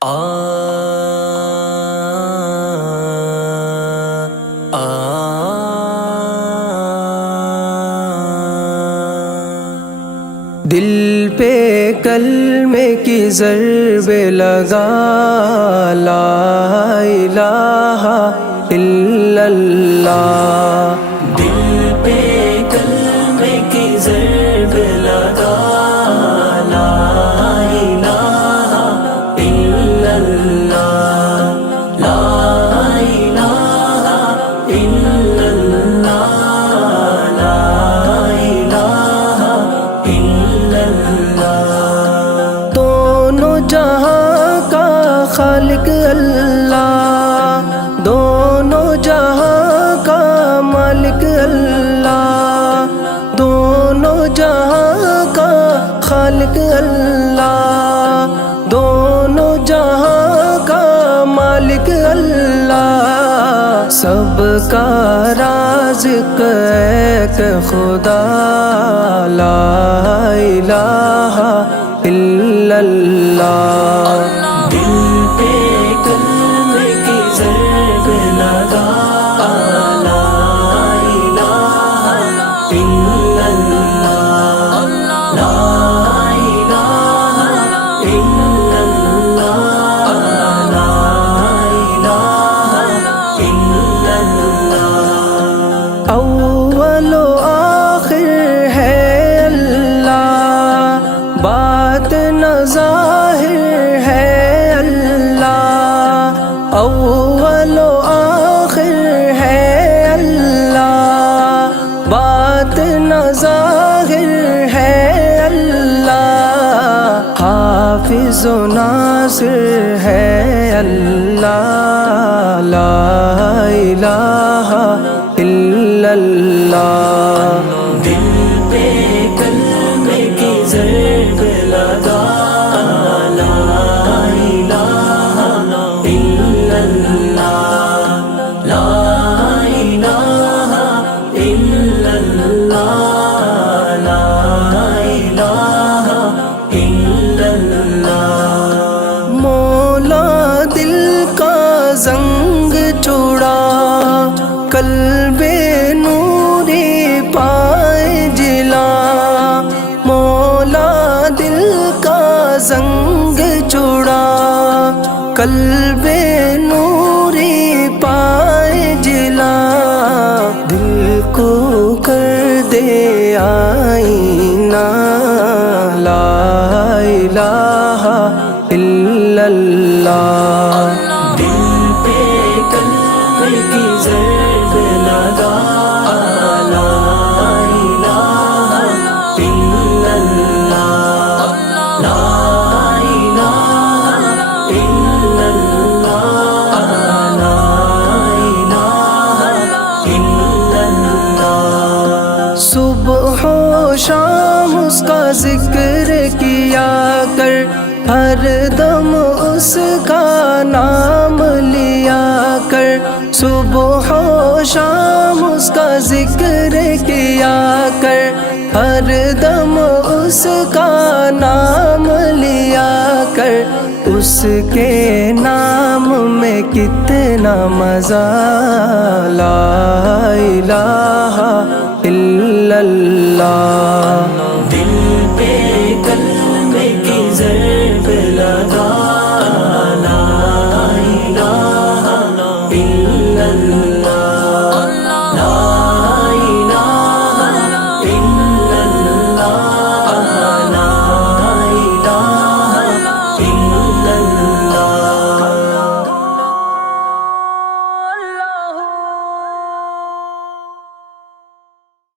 دل پہ کلمے کی ضرب لگا، لا الہ الا اللہ۔ دل پہ کلمے کی ضرب لگا، لا الہ الا اللہ، لا الہ الا اللہ، لا الہ الا اللہ۔ دونوں جہاں کا خالق اللہ، دونوں جہاں کا مالک اللہ، دونوں جہاں کا خالق اللہ، دونوں جہاں کا مالک اللہ۔ سب کا رازق ایک خدا، لا الہ الا اللہ۔ دل پہ کلمے کی ضرب لگا، لا الہ الا اللہ، لا الہ الا اللہ، لا الہ الا اللہ۔ اول و آخر ہے اللہ، باطن ظاہر ہے اللہ، اول و آخر ہے اللہ، باطن ظاہر ہے اللہ، حافظ و ناصر ہے اللہ، لا الہ الا اللہ۔ دل پہ کلمے کی ضرب لگا، لا الہ الا اللہ، لا الہ الا اللہ، لا الہ الا اللہ۔ مولا دل کا زنگ چھڑا، قلب نوری پائے جلا، مولا دل کا زنگ چھڑا، قلب نوری پائے جلا، دل کو کر دے آئینہ، لا الہ الا اللہ۔ دل پہ کلمے کی ضرب لگا، لا الہ الا اللہ، لا الہ الا اللہ، لا الہ الا اللہ۔ صبح و شام اس کا ذکر کیا کر، ہر دم اس کا نام لیا کر، صبح و شام اس کا ذکر کیا کر، ہر دم اس کا نام لیا کر، اس کے نام میں کتنا مزہ، لا الہ الا اللہ۔